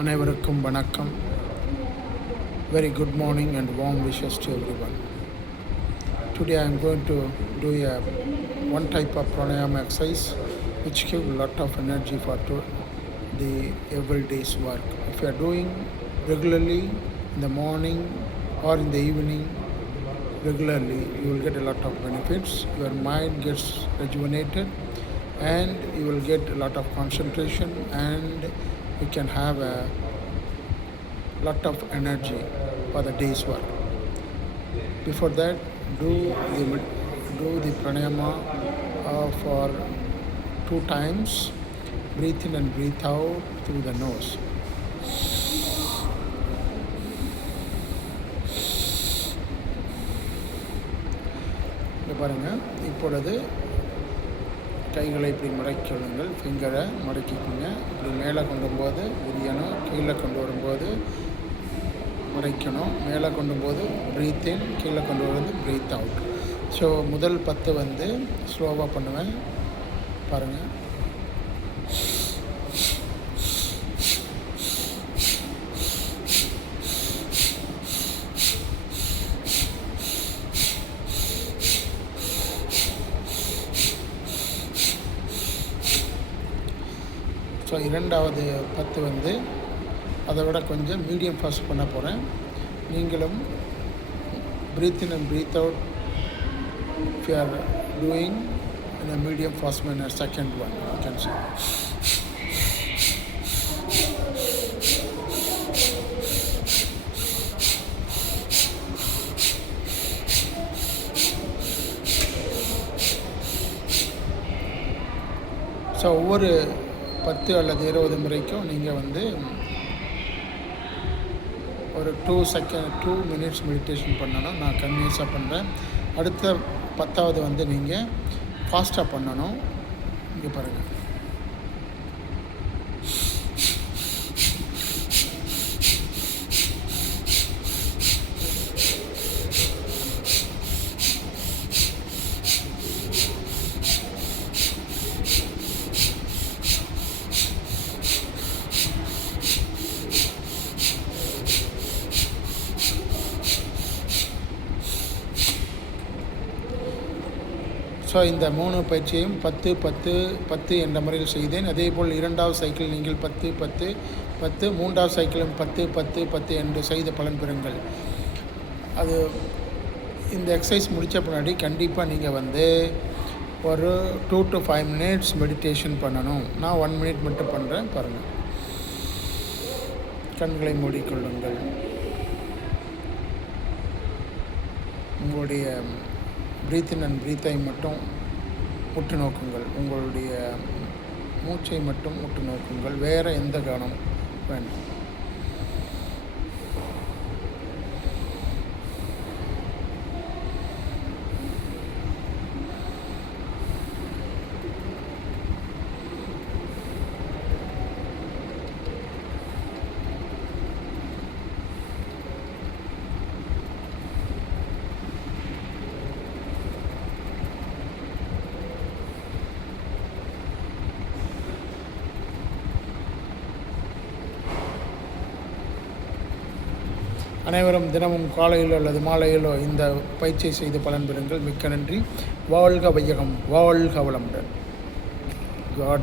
அனைவருக்கும் வணக்கம். Very good morning and warm wishes to everyone. Today I am going to do one type of pranayama exercise which give a lot of energy for the everyday's work. If you are doing regularly in the morning or in the evening regularly, you will get a lot of benefits. Your mind gets rejuvenated and you will get a lot of concentration and you can have a lot of energy for the day's work. Before that, do the pranayama for 2 times. Breathe in and breathe out through the nose. பாருங்கள், இப்பொழுது கைகளை இப்படி மடக்கி கொள்ளுங்கள். ஃபிங்கரை மடக்கிக்கோங்க. இப்படி மேலே கொண்டு போது விரியணும், கீழே கொண்டு வரும்போது மறைக்கணும். மேலே கொண்டு போது ப்ரீத் இன், கீழே கொண்டு வருவது ப்ரீத் அவுட். ஸோ முதல் 10 ஸ்லோவாக பண்ணுவேன் பாருங்கள். ஸோ இரண்டாவது 10 அதை விட கொஞ்சம் மீடியம் ஃபாஸ்ட் பண்ண போகிறேன். நீங்களும் breathe in and breathe out if you are doing in a medium fast manner. Second one you can see. So ஒவ்வொரு 10 அல்லது 20 முறைக்கும் நீங்கள் ஒரு 2 minutes மெடிடேஷன் பண்ணணும். நான் கன்வினியஸாக பண்ணுறேன். அடுத்த 10வது நீங்கள் ஃபாஸ்ட்டாக பண்ணணும். இங்கே பாருங்கள். ஸோ இந்த 3 பயிற்சியையும் 10 10 10 என்ற முறையில் செய்தேன். அதேபோல் 2வது சைக்கிள் நீங்கள் 10 10 10, 3வது சைக்கிளும் 10 10 10 என்று செய்த பலன் பெறுங்கள். அது இந்த எக்ஸசைஸ் முடித்த பின்னாடி கண்டிப்பாக நீங்கள் ஒரு 2 to 5 minutes மெடிடேஷன் பண்ணணும். நான் 1 minute மட்டும் பண்ணுறேன் பாருங்கள். கண்களை மூடிக்கொள்ளுங்கள். உங்களுடைய ப்ரீத் இன் அண்ட் ப்ரீத்தை மட்டும் உற்று நோக்குங்கள். உங்களுடைய மூச்சை மட்டும் உற்று நோக்குங்கள். வேறு எந்த கவனம் வேண்டாம். அனைவரும் தினமும் காலையிலோ அல்லது மாலையிலோ இந்த பயிற்சியை செய்து பலன் பெறுங்கள். மிக்க நன்றி. வாழ்க வையகம், வாழ்க வளமுடன். God